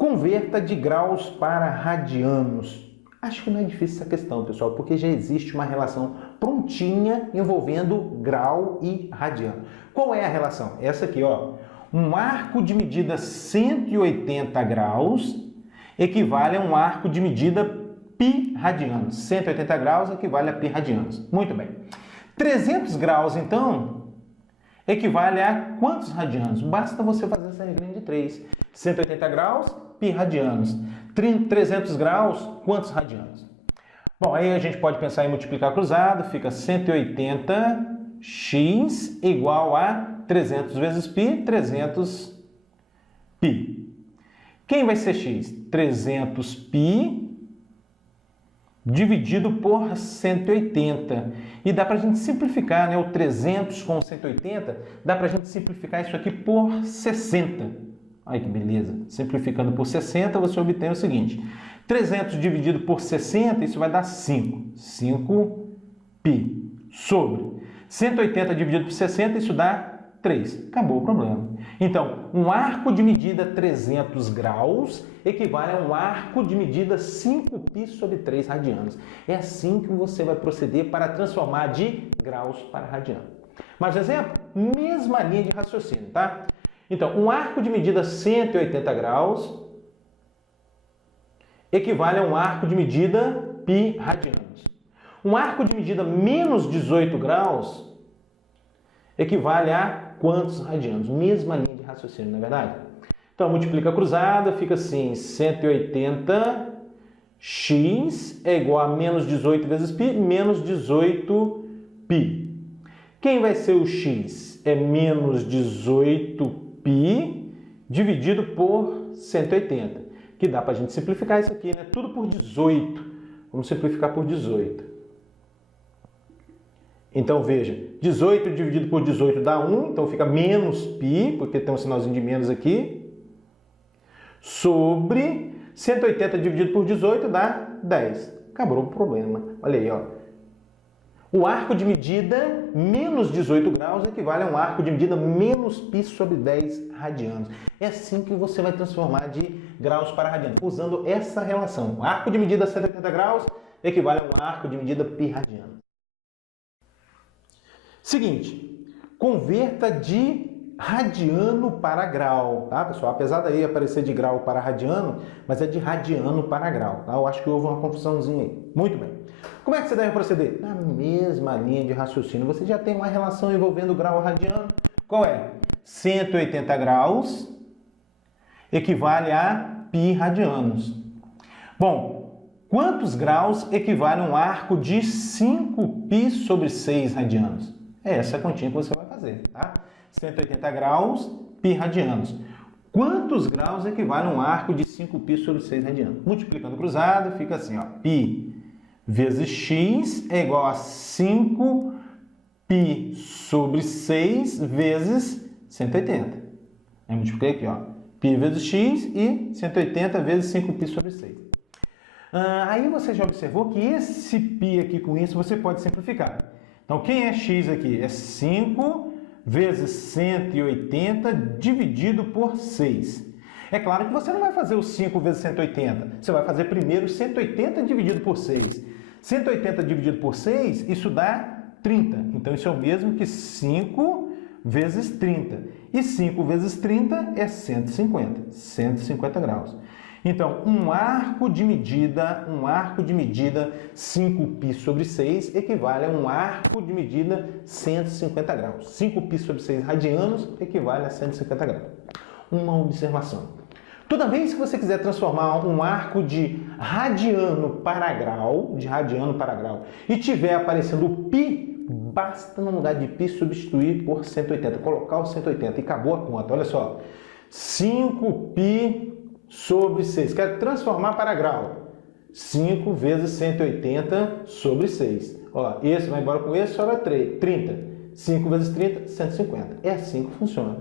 Converta de graus para radianos. Acho que não é difícil essa questão, pessoal, porque já existe uma relação prontinha envolvendo grau e radiano. Qual é a relação? Essa aqui, ó. Um arco de medida 180 graus equivale a um arco de medida π radianos. 180 graus equivale a π radianos. Muito bem. 300 graus, então, equivale a quantos radianos? Basta você fazer essa regrinha de 3. 180 graus, π radianos. 300 graus, quantos radianos? Bom, aí a gente pode pensar em multiplicar cruzado, fica 180x igual a 300 vezes π, 300 π. Quem vai ser x? 300 π dividido por 180. E dá para a gente simplificar, né? O 300 com 180, dá para a gente simplificar isso aqui por 60. Olha que beleza. Simplificando por 60, você obtém o seguinte. 300 dividido por 60, isso vai dar 5. 5π sobre 180 dividido por 60, isso dá 3. Acabou o problema. Então, um arco de medida 300 graus equivale a um arco de medida 5π sobre 3 radianos. É assim que você vai proceder para transformar de graus para radiano. Mais um exemplo? Mesma linha de raciocínio, tá? Então, um arco de medida 180 graus equivale a um arco de medida π radianos. Um arco de medida menos 18 graus equivale a quantos radianos? Mesma linha de raciocínio, não é verdade? Então, multiplica cruzada, fica assim, 180x é igual a menos 18 vezes π, menos 18π. Quem vai ser o x? É menos 18π dividido por 180, que dá para a gente simplificar isso aqui, né? Tudo por 18. Vamos simplificar por 18. Então, veja, 18 dividido por 18 dá 1, então fica menos π, porque tem um sinalzinho de menos aqui, sobre 180 dividido por 18 dá 10. Acabou o problema. Olha aí, ó. O arco de medida menos 18 graus equivale a um arco de medida menos π sobre 10 radianos. É assim que você vai transformar de graus para radianos, usando essa relação. O arco de medida 180 graus equivale a um arco de medida π radiano. Seguinte, converta de radiano para grau, tá, pessoal? Apesar daí aparecer de grau para radiano, mas é de radiano para grau, tá? Eu acho que houve uma confusãozinha aí. Muito bem. Como é que você deve proceder? Na mesma linha de raciocínio. Você já tem uma relação envolvendo grau e radiano. Qual é? 180 graus equivale a π radianos. Bom, quantos graus equivale a um arco de 5π sobre 6 radianos? É essa a continha que você vai fazer, tá? 180 graus, π radianos. Quantos graus equivale a um arco de 5π sobre 6 radianos? Multiplicando cruzado, fica assim, ó. Π vezes x é igual a 5π sobre 6 vezes 180. Eu multipliquei aqui, ó. Π vezes x e 180 vezes 5π sobre 6. Aí você já observou que esse π aqui com isso você pode simplificar. Então, quem é x aqui? É 5 vezes 180 dividido por 6. É claro que você não vai fazer o 5 vezes 180. Você vai fazer primeiro 180 dividido por 6. 180 dividido por 6, isso dá 30. Então, isso é o mesmo que 5 vezes 30. E 5 vezes 30 é 150. 150 graus. Então, um arco de medida 5π sobre 6 equivale a um arco de medida 150 graus. 5π sobre 6 radianos equivale a 150 graus. Uma observação. Toda vez que você quiser transformar um arco de radiano para grau, e tiver aparecendo o π, basta no lugar de π substituir por 180, colocar o 180 e acabou a conta. Olha só, 5π sobre 6. Quero transformar para grau. 5 vezes 180 sobre 6. Ó, esse vai embora com esse, sobra 30. 5 vezes 30, 150. É assim que funciona.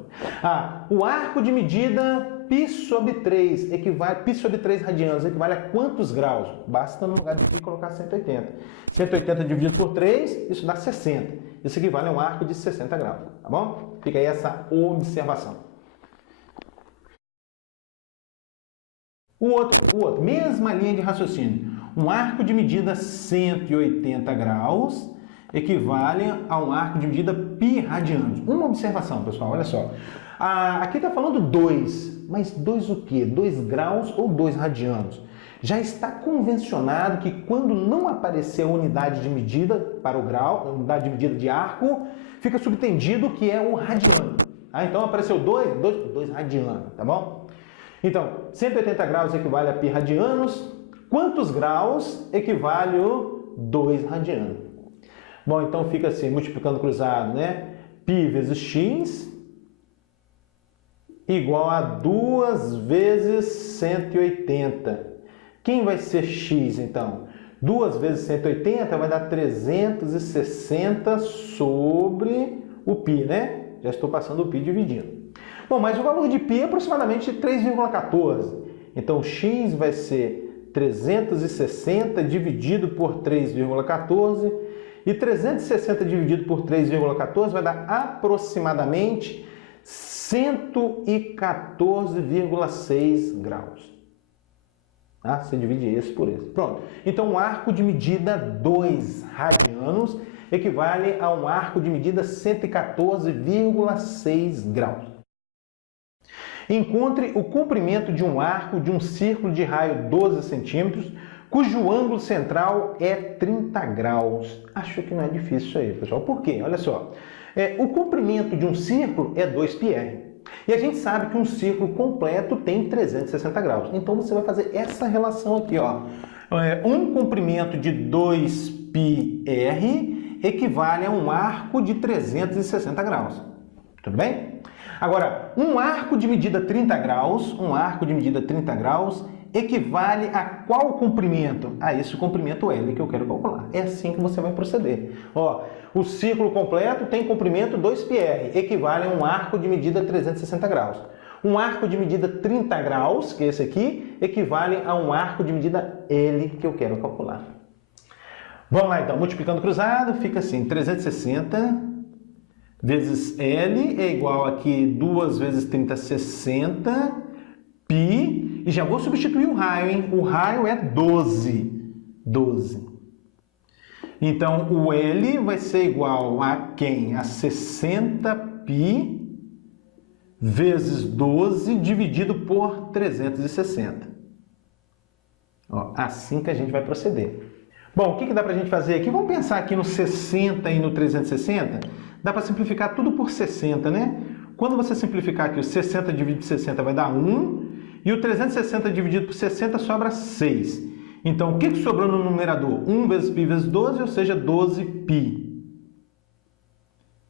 O arco de medida π sobre 3 equivale, π sobre 3 radianos equivale a quantos graus? Basta no lugar de π colocar 180. 180 dividido por 3, isso dá 60. Isso equivale a um arco de 60 graus, tá bom? Fica aí essa observação. Mesma linha de raciocínio. Um arco de medida 180 graus equivale a um arco de medida π radianos. Uma observação, pessoal, olha só. Aqui está falando 2, mas 2 o quê? 2 graus ou 2 radianos? Já está convencionado que quando não aparecer a unidade de medida para o grau, a unidade de medida de arco, fica subtendido que é o radiano. Então apareceu 2 radianos, tá bom? Então, 180 graus equivale a π radianos. Quantos graus equivale o 2 radianos? Bom, então fica assim, multiplicando cruzado, né? π vezes x igual a 2 vezes 180. Quem vai ser x, então? 2 vezes 180 vai dar 360 sobre o π, né? Já estou passando o π dividindo. Bom, mas o valor de π é aproximadamente 3,14. Então, x vai ser 360 dividido por 3,14. E 360 dividido por 3,14 vai dar aproximadamente 114,6 graus. Você divide esse por esse. Pronto. Então, um arco de medida 2 radianos equivale a um arco de medida 114,6 graus. Encontre o comprimento de um arco de um círculo de raio 12 centímetros, cujo ângulo central é 30 graus. Acho que não é difícil isso aí, pessoal. Por quê? Olha só. O comprimento de um círculo é 2πr. E a gente sabe que um círculo completo tem 360 graus. Então, você vai fazer essa relação aqui, ó. Um comprimento de 2πr equivale a um arco de 360 graus. Tudo bem? Agora, um arco de medida 30 graus, equivale a qual comprimento? A esse comprimento L que eu quero calcular. É assim que você vai proceder. Ó, o círculo completo tem comprimento 2πr, equivale a um arco de medida 360 graus. Um arco de medida 30 graus, que é esse aqui, equivale a um arco de medida L que eu quero calcular. Vamos lá então, multiplicando cruzado, fica assim, 360 vezes L é igual aqui 2 vezes 30, 60, π, e já vou substituir o raio, hein? O raio é 12. Então, o L vai ser igual a quem? A 60π vezes 12 dividido por 360. Ó, assim que a gente vai proceder. Bom, o que dá para a gente fazer aqui? Vamos pensar aqui no 60 e no 360. Dá para simplificar tudo por 60, né? Quando você simplificar aqui, o 60 dividido por 60 vai dar 1, e o 360 dividido por 60 sobra 6. Então, o que sobrou no numerador? 1 vezes π vezes 12, ou seja, 12π.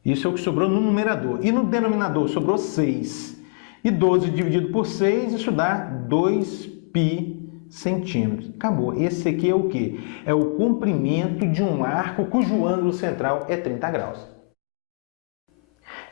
Isso é o que sobrou no numerador. E no denominador sobrou 6. E 12 dividido por 6, isso dá 2π centímetros. Acabou. Esse aqui é o quê? É o comprimento de um arco cujo ângulo central é 30 graus.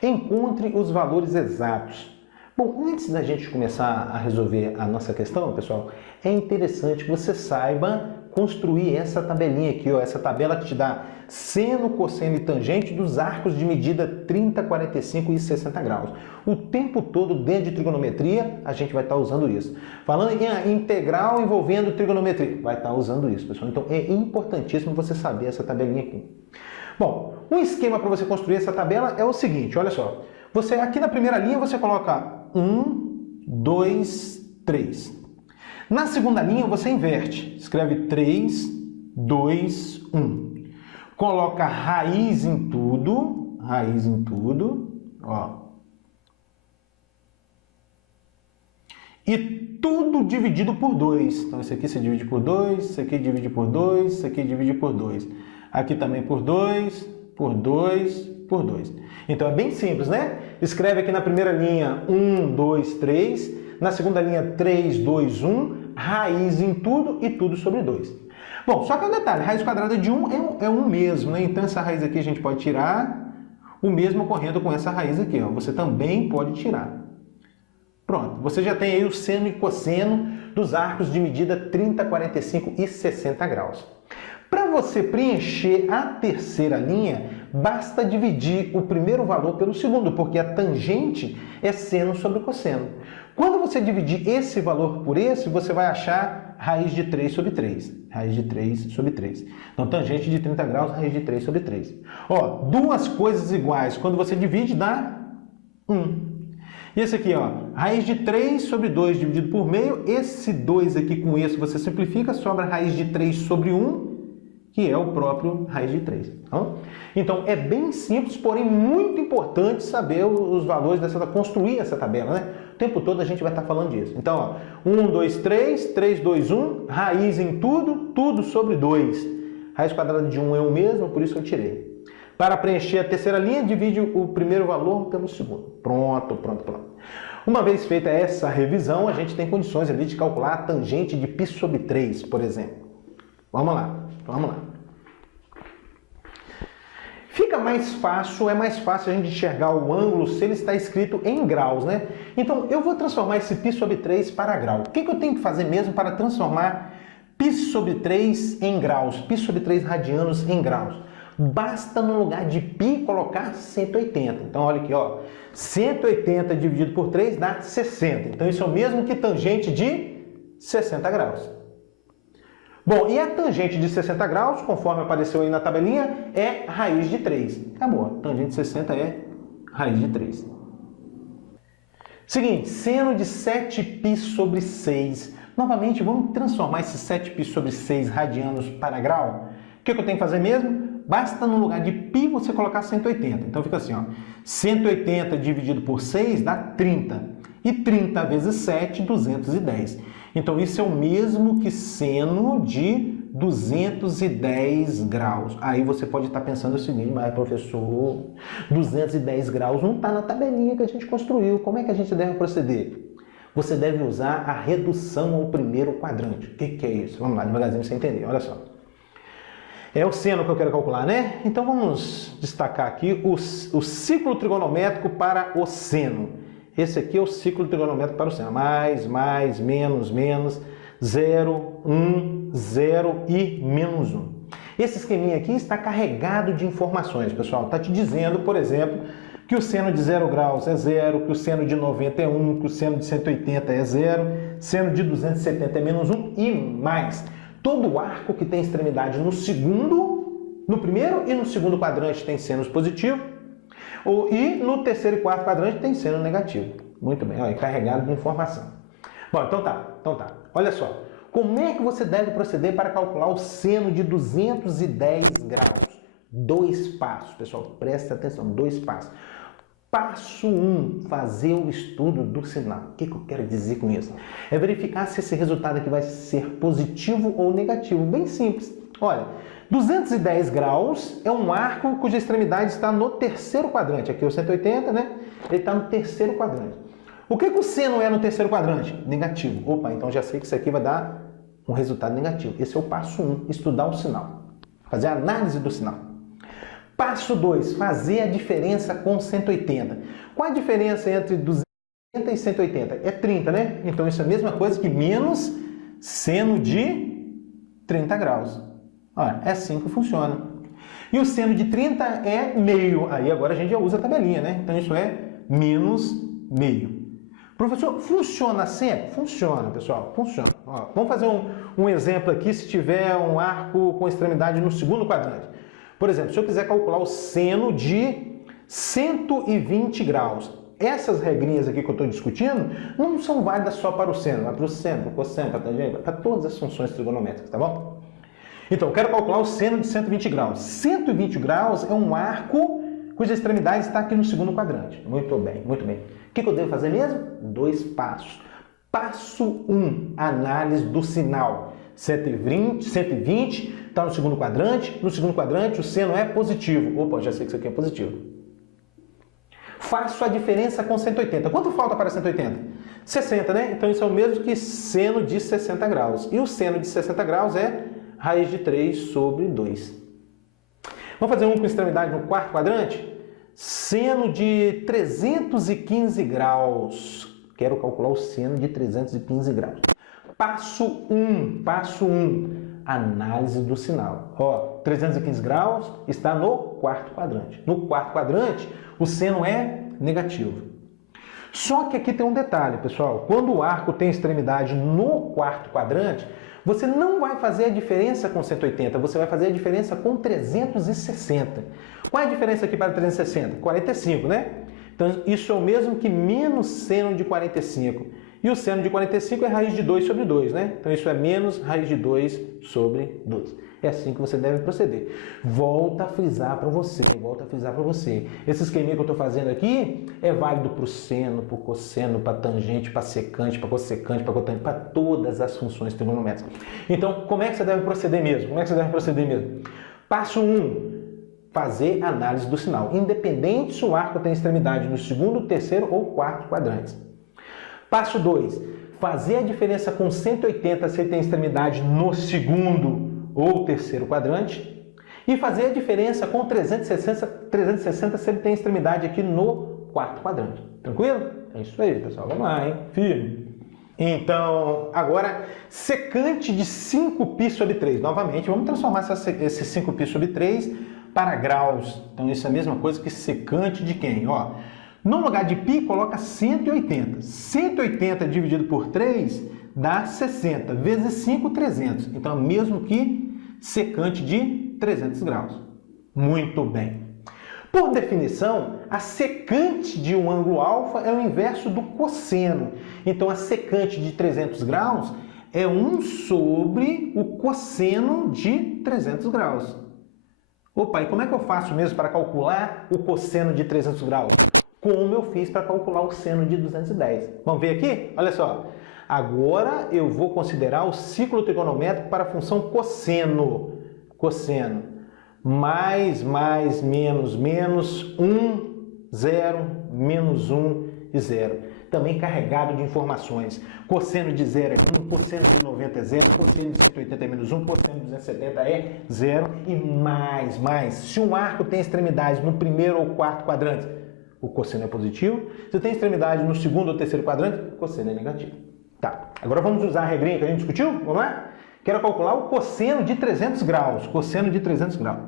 Encontre os valores exatos. Bom, antes da gente começar a resolver a nossa questão, pessoal, é interessante que você saiba construir essa tabelinha aqui, ó, essa tabela que te dá seno, cosseno e tangente dos arcos de medida 30, 45 e 60 graus. O tempo todo, dentro de trigonometria, a gente vai estar usando isso. Falando em integral envolvendo trigonometria, vai estar usando isso, pessoal. Então, é importantíssimo você saber essa tabelinha aqui. Bom, um esquema para você construir essa tabela é o seguinte, olha só. Você, aqui na primeira linha, você coloca 1, 2, 3. Na segunda linha, você inverte. Escreve 3, 2, 1. Coloca raiz em tudo, ó. E tudo dividido por 2. Então, esse aqui você divide por 2, esse aqui divide por 2, esse aqui divide por 2. Aqui também por 2, por 2, por 2. Então, é bem simples, né? Escreve aqui na primeira linha 1, 2, 3. Na segunda linha 3, 2, 1. Raiz em tudo e tudo sobre 2. Bom, só que um detalhe, raiz quadrada de 1 é 1 mesmo, né? Então, essa raiz aqui a gente pode tirar, o mesmo ocorrendo com essa raiz aqui, ó. Você também pode tirar. Pronto, você já tem aí o seno e cosseno dos arcos de medida 30, 45 e 60 graus. Para você preencher a terceira linha, Basta dividir o primeiro valor pelo segundo, porque a tangente é seno sobre cosseno. Quando você dividir esse valor por esse, você vai achar raiz de 3 sobre 3. Raiz de 3 sobre 3. Então, tangente de 30 graus, raiz de 3 sobre 3. Ó, duas coisas iguais, quando você divide, dá 1. E esse aqui, ó, raiz de 3 sobre 2 dividido por meio. Esse 2 aqui com esse você simplifica, sobra raiz de 3 sobre 1, que é o próprio raiz de 3. Então, é bem simples, porém muito importante saber os valores construir essa tabela, né? O tempo todo a gente vai estar falando disso. Então, ó, 1, 2, 3, 3, 2, 1, raiz em tudo, tudo sobre 2. Raiz quadrada de 1 é o mesmo, por isso eu tirei. Para preencher a terceira linha, divide o primeiro valor pelo segundo. Pronto, pronto, pronto. Uma vez feita essa revisão, a gente tem condições ali de calcular a tangente de π sobre 3, por exemplo. Vamos lá, vamos lá. Fica mais fácil, é mais fácil a gente enxergar o ângulo se ele está escrito em graus, né? Então, eu vou transformar esse π sobre 3 para grau. O que eu tenho que fazer mesmo para transformar π sobre 3 em graus, π sobre 3 radianos em graus? Basta no lugar de π colocar 180. Então, olha aqui, ó, 180 dividido por 3 dá 60. Então, isso é o mesmo que tangente de 60 graus. Bom, e a tangente de 60 graus, conforme apareceu aí na tabelinha, é raiz de 3. Acabou. A tangente de 60 é raiz de 3. Seguinte, seno de 7π sobre 6. Novamente, vamos transformar esse 7π sobre 6 radianos para grau? O que eu tenho que fazer mesmo? Basta no lugar de π você colocar 180. Então fica assim, ó, 180 dividido por 6 dá 30. E 30 vezes 7, 210. Então isso é o mesmo que seno de 210 graus. Aí você pode estar pensando o seguinte, mas professor, 210 graus não está na tabelinha que a gente construiu. Como é que a gente deve proceder? Você deve usar a redução ao primeiro quadrante. O que é isso? Vamos lá, devagarzinho para você entender. Olha só. É o seno que eu quero calcular, né? Então vamos destacar aqui o ciclo trigonométrico para o seno. Esse aqui é o ciclo trigonométrico para o seno. Mais, menos, 0, 1, 0 e menos 1. Esse esqueminha aqui está carregado de informações, pessoal. Está te dizendo, por exemplo, que o seno de 0 graus é 0, que o seno de 90 é 1, que o seno de 180 é 0, seno de 270 é menos 1 e mais. Todo arco que tem extremidade no primeiro e no segundo quadrante tem senos positivos, e no terceiro e quarto quadrante tem seno negativo. Muito bem, olha, carregado de informação. Bom, então tá. Olha só, como é que você deve proceder para calcular o seno de 210 graus? 2 passos, pessoal, presta atenção, 2 passos. Passo 1, fazer o estudo do sinal. O que eu quero dizer com isso? É verificar se esse resultado aqui vai ser positivo ou negativo. Bem simples. Olha, 210 graus é um arco cuja extremidade está no terceiro quadrante. Aqui é o 180, né? Ele está no terceiro quadrante. O que o seno é no terceiro quadrante? Negativo. Opa, então já sei que isso aqui vai dar um resultado negativo. Esse é o passo 1, estudar o sinal. Fazer a análise do sinal. Passo 2, fazer a diferença com 180. Qual a diferença entre 200 e 180? É 30, né? Então isso é a mesma coisa que menos seno de 30 graus. Olha, é assim que funciona. E o seno de 30 é meio. Aí agora a gente já usa a tabelinha, né? Então isso é menos meio. Professor, funciona sempre? Funciona, pessoal, funciona. Ó, vamos fazer um exemplo aqui se tiver um arco com extremidade no segundo quadrante. Por exemplo, se eu quiser calcular o seno de 120 graus, essas regrinhas aqui que eu estou discutindo não são válidas só para o seno, mas para o seno, para o cosseno, para a tangente, para todas as funções trigonométricas, tá bom? Então, eu quero calcular o seno de 120 graus. 120 graus é um arco cuja extremidade está aqui no segundo quadrante. Muito bem, muito bem. O que eu devo fazer mesmo? 2 passos. Passo 1, análise do sinal. 120 está no segundo quadrante. No segundo quadrante, o seno é positivo. Opa, já sei que isso aqui é positivo. Faço a diferença com 180. Quanto falta para 180? 60, né? Então, isso é o mesmo que seno de 60 graus. E o seno de 60 graus é raiz de 3 sobre 2. Vamos fazer um com extremidade no quarto quadrante? Seno de 315 graus. Quero calcular o seno de 315 graus. Passo 1, análise do sinal. Ó, 315 graus está no quarto quadrante. No quarto quadrante, o seno é negativo. Só que aqui tem um detalhe, pessoal. Quando o arco tem extremidade no quarto quadrante, você não vai fazer a diferença com 180, você vai fazer a diferença com 360. Qual é a diferença aqui para 360? 45, né? Então, isso é o mesmo que menos seno de 45. E o seno de 45 é raiz de 2 sobre 2, né? Então, isso é menos raiz de 2 sobre 2. É assim que você deve proceder. Volta a frisar para você, volta a frisar para você. Esse esqueminha que eu estou fazendo aqui é válido para o seno, para o cosseno, para tangente, para secante, para cossecante, para cotangente, para todas as funções trigonométricas. Então, como é que você deve proceder mesmo? Como é que você deve proceder mesmo? Passo 1. Fazer análise do sinal, independente se o arco tem extremidade no segundo, terceiro ou quarto quadrantes. Passo 2. Fazer a diferença com 180 se ele tem extremidade no segundo ou terceiro quadrante. E fazer a diferença com 360 se ele tem extremidade aqui no quarto quadrante. Tranquilo? É isso aí, pessoal. Vamos lá, hein? Firme. Então, agora, secante de 5π sobre 3. Novamente, vamos transformar esse 5π sobre 3 para graus. Então, isso é a mesma coisa que secante de quem? Ó, no lugar de π, coloca 180. 180 dividido por 3 dá 60. Vezes 5, 300. Então, é mesmo que secante de 300 graus. Muito bem. Por definição, a secante de um ângulo alfa é o inverso do cosseno. Então, a secante de 300 graus é 1 sobre o cosseno de 300 graus. Opa, e como é que eu faço mesmo para calcular o cosseno de 300 graus? Como eu fiz para calcular o seno de 210. Vamos ver aqui? Olha só. Agora eu vou considerar o ciclo trigonométrico para a função cosseno. Cosseno. Mais, menos, 1, 0, menos 1 e 0. Também carregado de informações. Cosseno de 0 é 1, cosseno de 90 é 0, cosseno de 180 é menos 1, cosseno de 270 é 0 e mais. Se um arco tem extremidades no primeiro ou quarto quadrante, o cosseno é positivo. Se tem extremidade no segundo ou terceiro quadrante, o cosseno é negativo. Tá, agora vamos usar a regrinha que a gente discutiu? Vamos lá? Quero calcular o cosseno de 300 graus. Cosseno de 300 graus.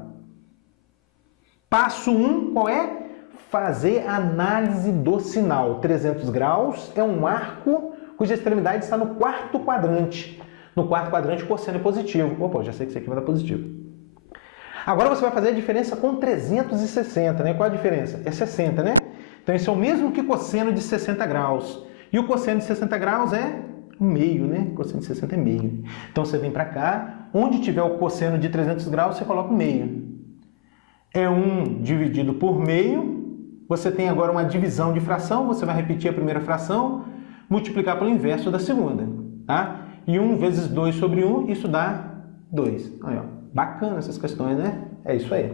Passo 1, qual é? Fazer a análise do sinal. 300 graus é um arco cuja extremidade está no quarto quadrante. No quarto quadrante, o cosseno é positivo. Opa, já sei que isso aqui vai dar positivo. Agora você vai fazer a diferença com 360, né? Qual a diferença? É 60, né? Então, isso é o mesmo que cosseno de 60 graus. E o cosseno de 60 graus é meio, né? O cosseno de 60 é meio. Então, você vem para cá, onde tiver o cosseno de 300 graus, você coloca o meio. É 1 dividido por meio. Você tem agora uma divisão de fração, você vai repetir a primeira fração, multiplicar pelo inverso da segunda, tá? E 1 vezes 2 sobre 1, isso dá 2. Aí, ó. Bacana essas questões, né? É isso aí.